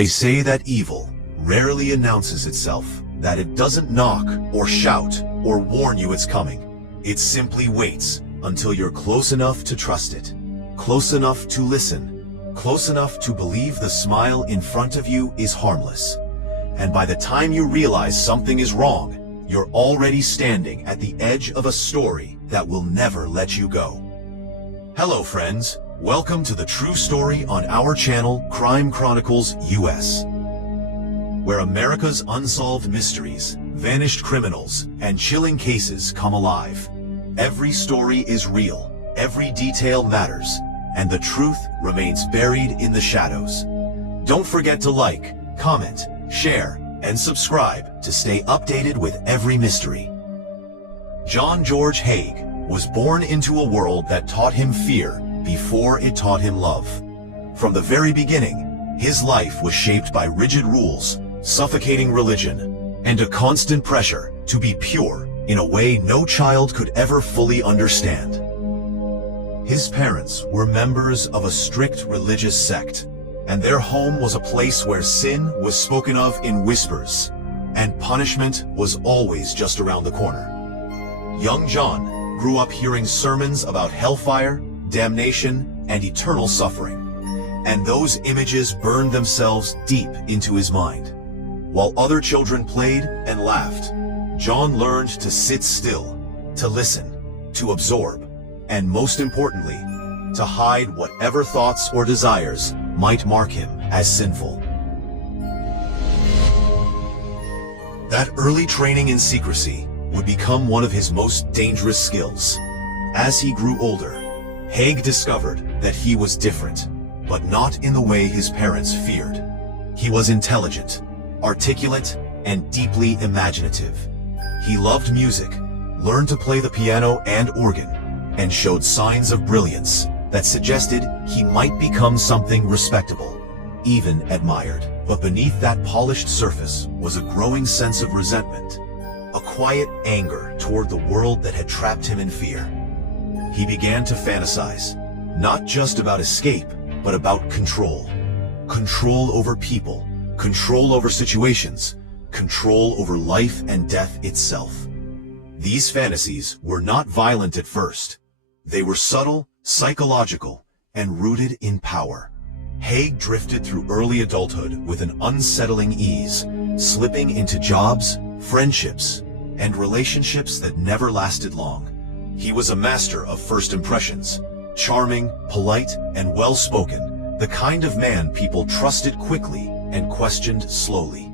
They say that evil rarely announces itself, that it doesn't knock or shout or warn you it's coming. It simply waits until you're close enough to trust it, close enough to listen, close enough to believe the smile in front of you is harmless. And by the time you realize something is wrong, you're already standing at the edge of a story that will never let you go. Hello friends, welcome to the true story on our channel, Crime Chronicles US, where America's unsolved mysteries, vanished criminals, and chilling cases come alive. Every story is real, every detail matters, and the truth remains buried in the shadows. Don't forget to like, comment, share, and subscribe to stay updated with every mystery. John George Haigh was born into a world that taught him fear before it taught him love. From the very beginning, his life was shaped by rigid rules, suffocating religion, and a constant pressure to be pure in a way no child could ever fully understand. His parents were members of a strict religious sect, and their home was a place where sin was spoken of in whispers, and punishment was always just around the corner. Young John grew up hearing sermons about hellfire, damnation, and eternal suffering, and those images burned themselves deep into his mind. While other children played and laughed, John learned to sit still, to listen, to absorb, and most importantly, to hide whatever thoughts or desires might mark him as sinful. That early training in secrecy would become one of his most dangerous skills. As he grew older, Haigh discovered that he was different, but not in the way his parents feared. He was intelligent, articulate, and deeply imaginative. He loved music, learned to play the piano and organ, and showed signs of brilliance that suggested he might become something respectable, even admired. But beneath that polished surface was a growing sense of resentment, a quiet anger toward the world that had trapped him in fear. He began to fantasize, not just about escape, but about control. Control over people, control over situations, control over life and death itself. These fantasies were not violent at first. They were subtle, psychological, and rooted in power. Haigh drifted through early adulthood with an unsettling ease, slipping into jobs, friendships, and relationships that never lasted long. He was a master of first impressions, charming, polite, and well-spoken, the kind of man people trusted quickly and questioned slowly.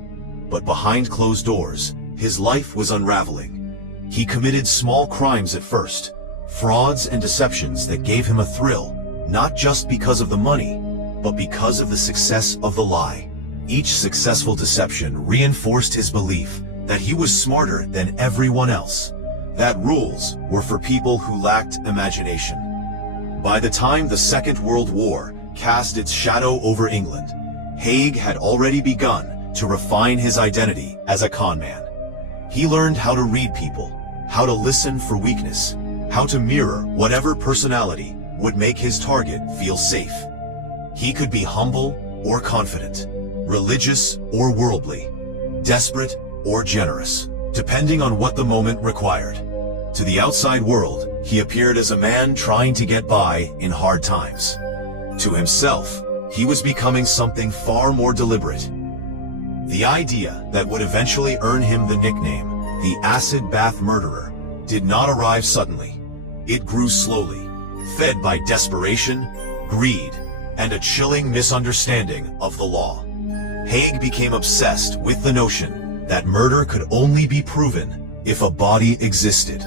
But behind closed doors, his life was unraveling. He committed small crimes at first, frauds and deceptions that gave him a thrill, not just because of the money, but because of the success of the lie. Each successful deception reinforced his belief that he was smarter than everyone else, that rules were for people who lacked imagination. By the time the Second World War cast its shadow over England, Haigh had already begun to refine his identity as a con man. He learned how to read people, how to listen for weakness, how to mirror whatever personality would make his target feel safe. He could be humble or confident, religious or worldly, desperate or generous, depending on what the moment required. To the outside world, he appeared as a man trying to get by in hard times. To himself, he was becoming something far more deliberate. The idea that would eventually earn him the nickname, the Acid Bath Murderer, did not arrive suddenly. It grew slowly, fed by desperation, greed, and a chilling misunderstanding of the law. Haigh became obsessed with the notion that murder could only be proven if a body existed.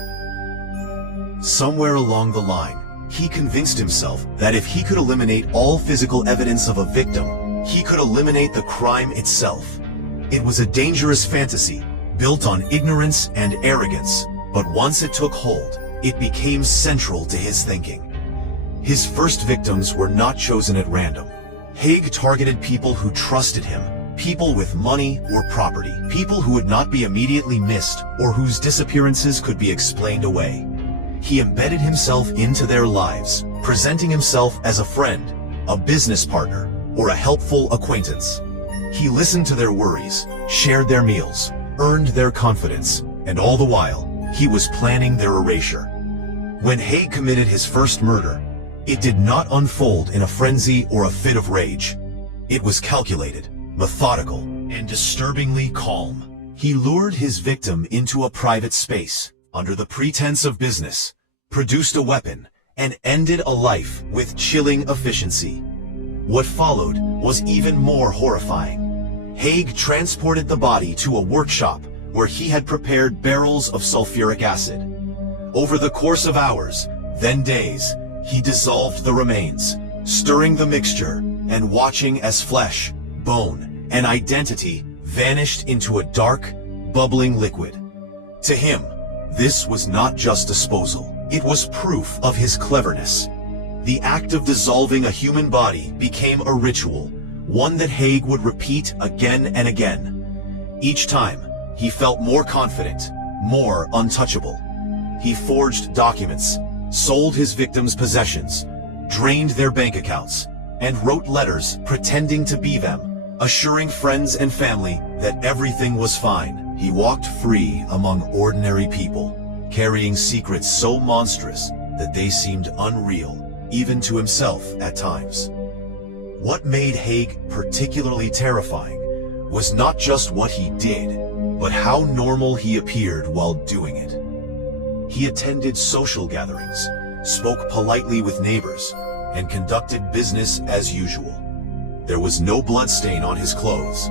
Somewhere along the line, he convinced himself that if he could eliminate all physical evidence of a victim, he could eliminate the crime itself. It was a dangerous fantasy, built on ignorance and arrogance, but once it took hold, it became central to his thinking. His first victims were not chosen at random. Haigh targeted people who trusted him, people with money or property, people who would not be immediately missed or whose disappearances could be explained away. He embedded himself into their lives, presenting himself as a friend, a business partner, or a helpful acquaintance. He listened to their worries, shared their meals, earned their confidence, and all the while, he was planning their erasure. When Haig committed his first murder, it did not unfold in a frenzy or a fit of rage. It was calculated, methodical, and disturbingly calm. He lured his victim into a private space, under the pretense of business, produced a weapon, and ended a life with chilling efficiency. What followed was even more horrifying. Haig transported the body to a workshop where he had prepared barrels of sulfuric acid. Over the course of hours, then days, he dissolved the remains, stirring the mixture and watching as flesh, bone, and identity vanished into a dark, bubbling liquid. To him, this was not just disposal. It was proof of his cleverness. The act of dissolving a human body became a ritual, one that Haig would repeat again and again. Each time, he felt more confident, more untouchable. He forged documents, sold his victims' possessions, drained their bank accounts, and wrote letters pretending to be them, assuring friends and family that everything was fine. He walked free among ordinary people, carrying secrets so monstrous that they seemed unreal, even to himself at times. What made Haig particularly terrifying was not just what he did, but how normal he appeared while doing it. He attended social gatherings, spoke politely with neighbors, and conducted business as usual. There was no bloodstain on his clothes,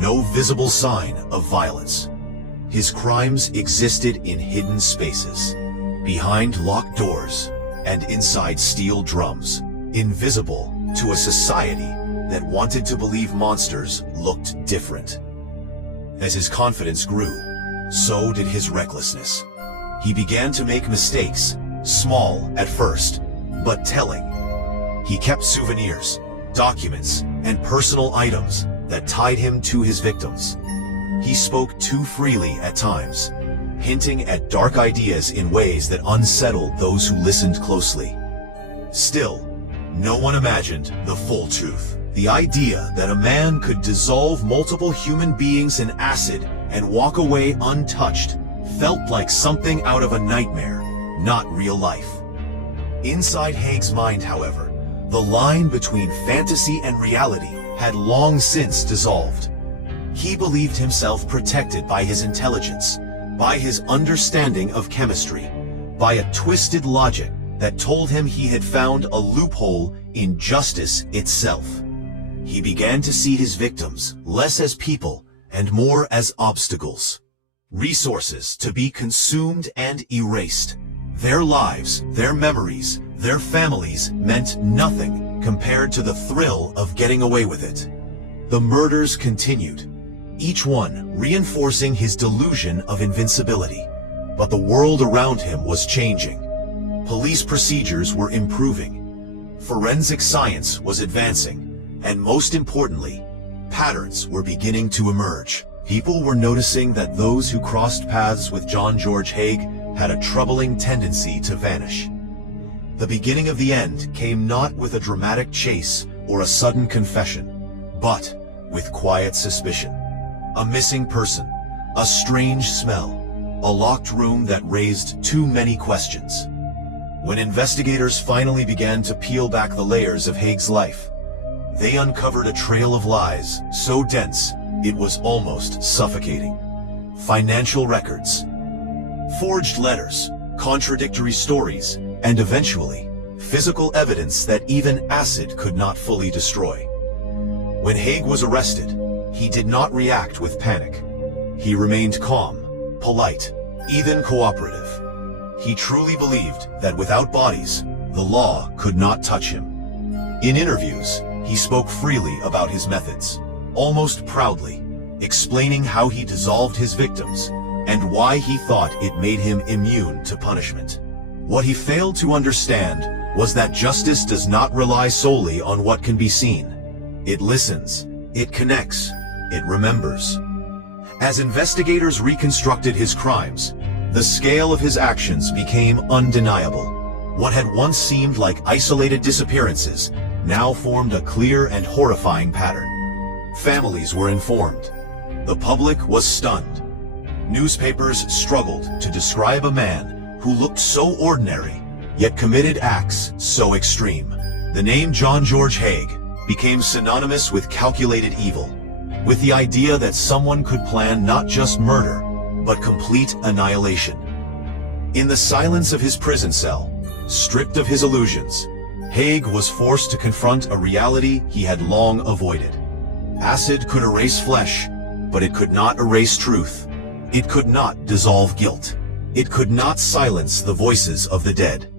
no visible sign of violence. His crimes existed in hidden spaces, behind locked doors, and inside steel drums, invisible to a society that wanted to believe monsters looked different. As his confidence grew, so did his recklessness. He began to make mistakes, small at first, but telling. He kept souvenirs, documents, and personal items that tied him to his victims. He spoke too freely at times, hinting at dark ideas in ways that unsettled those who listened closely. Still, no one imagined the full truth. The idea that a man could dissolve multiple human beings in acid and walk away untouched felt like something out of a nightmare, not real life. Inside Haig's mind, however, the line between fantasy and reality had long since dissolved. He believed himself protected by his intelligence, by his understanding of chemistry, by a twisted logic that told him he had found a loophole in justice itself. He began to see his victims less as people and more as obstacles, resources to be consumed and erased. Their lives, their memories, their families meant nothing compared to the thrill of getting away with it. The murders continued, each one reinforcing his delusion of invincibility. But the world around him was changing. Police procedures were improving. Forensic science was advancing. And most importantly, patterns were beginning to emerge. People were noticing that those who crossed paths with John George Haig had a troubling tendency to vanish. The beginning of the end came not with a dramatic chase or a sudden confession, but with quiet suspicion. A missing person, a strange smell, a locked room that raised too many questions. When investigators finally began to peel back the layers of Haig's life, they uncovered a trail of lies so dense it was almost suffocating. Financial records, forged letters, contradictory stories, and eventually, physical evidence that even acid could not fully destroy. When Haig was arrested, he did not react with panic. He remained calm, polite, even cooperative. He truly believed that without bodies, the law could not touch him. In interviews, he spoke freely about his methods, almost proudly, explaining how he dissolved his victims and why he thought it made him immune to punishment. What he failed to understand was that justice does not rely solely on what can be seen. It listens, it connects, it remembers. As investigators reconstructed his crimes, the scale of his actions became undeniable. What had once seemed like isolated disappearances now formed a clear and horrifying pattern. Families were informed. The public was stunned. Newspapers struggled to describe a man who looked so ordinary, yet committed acts so extreme. The name John George Haig became synonymous with calculated evil, with the idea that someone could plan not just murder, but complete annihilation. In the silence of his prison cell, stripped of his illusions, Haig was forced to confront a reality he had long avoided. Acid could erase flesh, but it could not erase truth. It could not dissolve guilt. It could not silence the voices of the dead.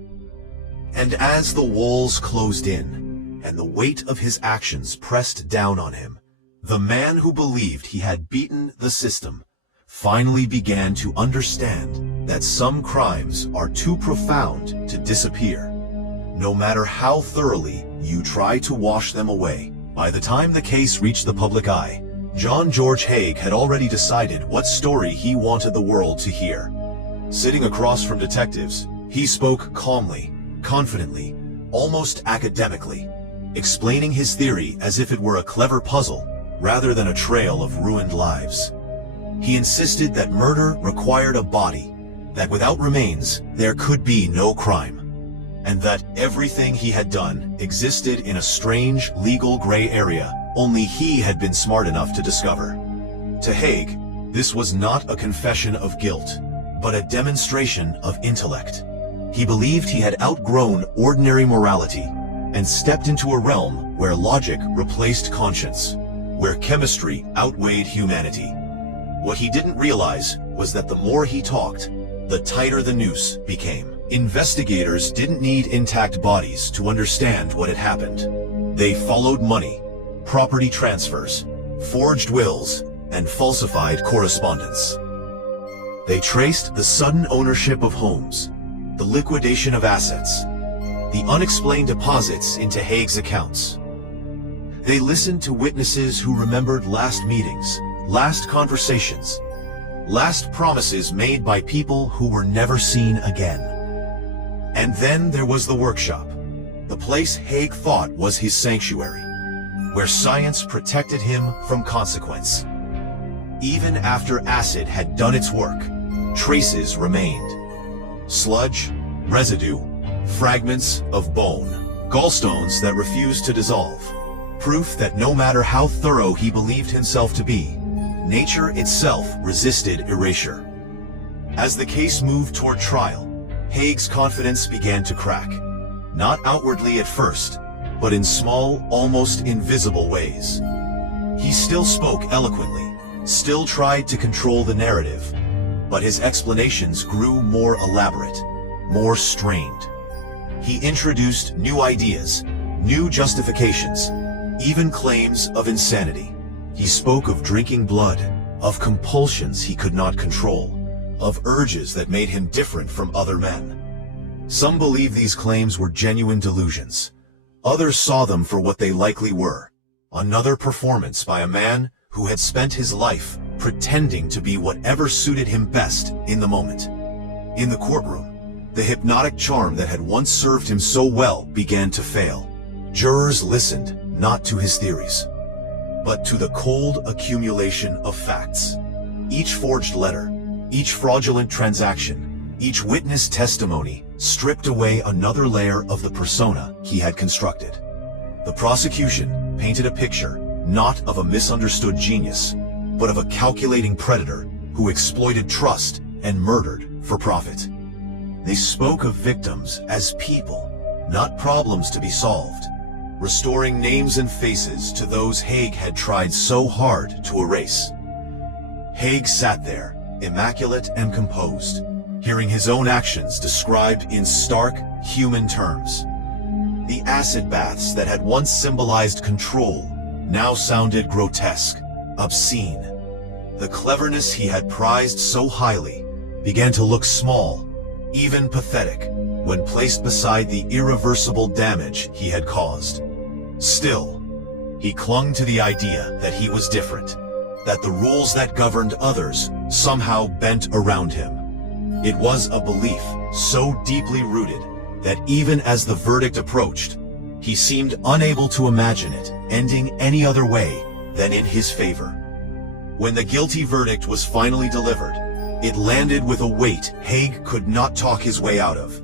And as the walls closed in, and the weight of his actions pressed down on him, the man who believed he had beaten the system finally began to understand that some crimes are too profound to disappear, no matter how thoroughly you try to wash them away. By the time the case reached the public eye, John George Haig had already decided what story he wanted the world to hear. Sitting across from detectives, he spoke calmly, confidently, almost academically, explaining his theory as if it were a clever puzzle rather than a trail of ruined lives. He insisted that murder required a body, that without remains there could be no crime, and that everything he had done existed in a strange legal gray area only he had been smart enough to discover. To Haig, this was not a confession of guilt, but a demonstration of intellect. He believed he had outgrown ordinary morality and stepped into a realm where logic replaced conscience, where chemistry outweighed humanity. What he didn't realize was that the more he talked, the tighter the noose became. Investigators didn't need intact bodies to understand what had happened. They followed money, property transfers, forged wills, and falsified correspondence. They traced the sudden ownership of homes, the liquidation of assets, the unexplained deposits into Haig's accounts. They listened to witnesses who remembered last meetings, last conversations, last promises made by people who were never seen again. And then there was the workshop, the place Haig thought was his sanctuary, where science protected him from consequence. Even after acid had done its work, traces remained. Sludge, residue, fragments of bone, gallstones that refused to dissolve. Proof that no matter how thorough he believed himself to be, nature itself resisted erasure. As the case moved toward trial, Haig's confidence began to crack. Not outwardly at first, but in small, almost invisible ways. He still spoke eloquently, still tried to control the narrative, but his explanations grew more elaborate, more strained. He introduced new ideas, new justifications, even claims of insanity. He spoke of drinking blood, of compulsions he could not control, of urges that made him different from other men. Some believed these claims were genuine delusions. Others saw them for what they likely were, another performance by a man who had spent his life pretending to be whatever suited him best in the moment. In the courtroom, the hypnotic charm that had once served him so well began to fail. Jurors listened not to his theories, but to the cold accumulation of facts. Each forged letter, each fraudulent transaction, each witness testimony stripped away another layer of the persona he had constructed. The prosecution painted a picture not of a misunderstood genius, but of a calculating predator who exploited trust and murdered for profit. They spoke of victims as people, not problems to be solved, restoring names and faces to those Haig had tried so hard to erase. Haig sat there, immaculate and composed, hearing his own actions described in stark, human terms. The acid baths that had once symbolized control now sounded grotesque, obscene. The cleverness he had prized so highly began to look small, even pathetic, when placed beside the irreversible damage he had caused. Still, he clung to the idea that he was different, that the rules that governed others somehow bent around him. It was a belief so deeply rooted that even as the verdict approached, he seemed unable to imagine it ending any other way than in his favor. When the guilty verdict was finally delivered, it landed with a weight Haig could not talk his way out of.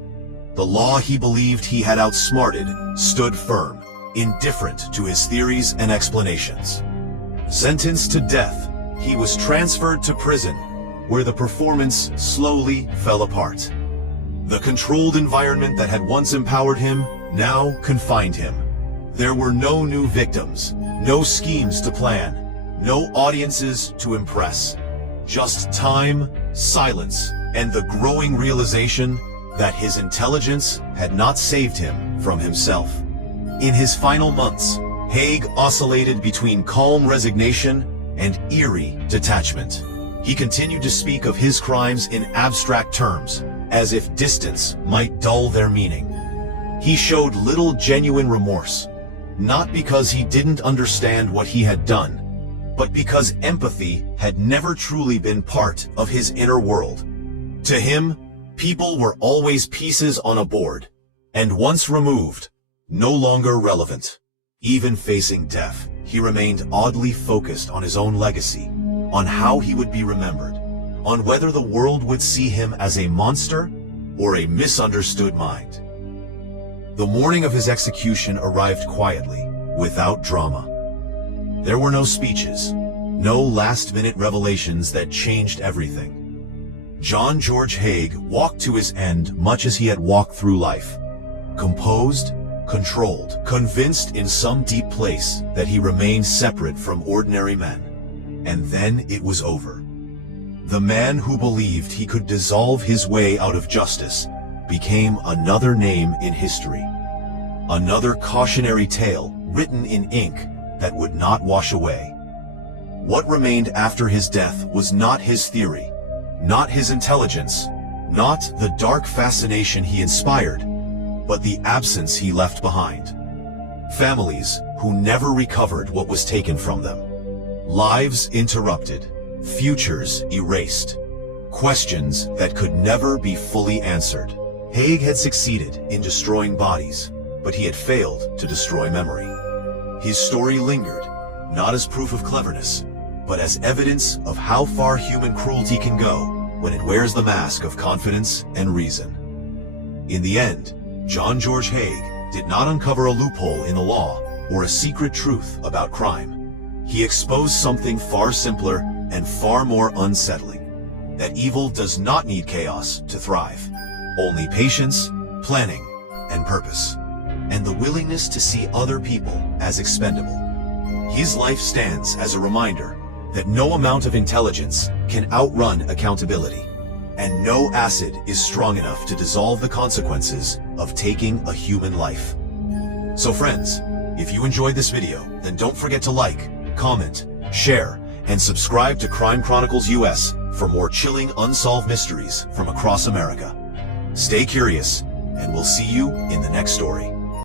The law he believed he had outsmarted stood firm, indifferent to his theories and explanations. Sentenced to death, he was transferred to prison, where the performance slowly fell apart. The controlled environment that had once empowered him now confined him. There were no new victims, no schemes to plan, no audiences to impress. Just time, silence, and the growing realization that his intelligence had not saved him from himself. In his final months, Haig oscillated between calm resignation and eerie detachment. He continued to speak of his crimes in abstract terms, as if distance might dull their meaning. He showed little genuine remorse, not because he didn't understand what he had done, but because empathy had never truly been part of his inner world. To him, people were always pieces on a board, and once removed, no longer relevant. Even facing death, he remained oddly focused on his own legacy, on how he would be remembered, on whether the world would see him as a monster or a misunderstood mind. The morning of his execution arrived quietly, without drama. There were no speeches, no last-minute revelations that changed everything. John George Haig walked to his end much as he had walked through life. Composed, controlled, convinced in some deep place that he remained separate from ordinary men. And then it was over. The man who believed he could dissolve his way out of justice became another name in history. Another cautionary tale written in ink that would not wash away. What remained after his death was not his theory, not his intelligence, not the dark fascination he inspired, but the absence he left behind. Families who never recovered what was taken from them. Lives interrupted, futures erased, questions that could never be fully answered. Haig had succeeded in destroying bodies, but he had failed to destroy memory. His story lingered, not as proof of cleverness, but as evidence of how far human cruelty can go when it wears the mask of confidence and reason. In the end, John George Haig did not uncover a loophole in the law or a secret truth about crime. He exposed something far simpler and far more unsettling: that evil does not need chaos to thrive, only patience, planning, and purpose, and the willingness to see other people as expendable. His life stands as a reminder that no amount of intelligence can outrun accountability, and no acid is strong enough to dissolve the consequences of taking a human life. So friends, if you enjoyed this video, then don't forget to like, comment, share, and subscribe to Crime Chronicles US for more chilling unsolved mysteries from across America. Stay curious, and we'll see you in the next story.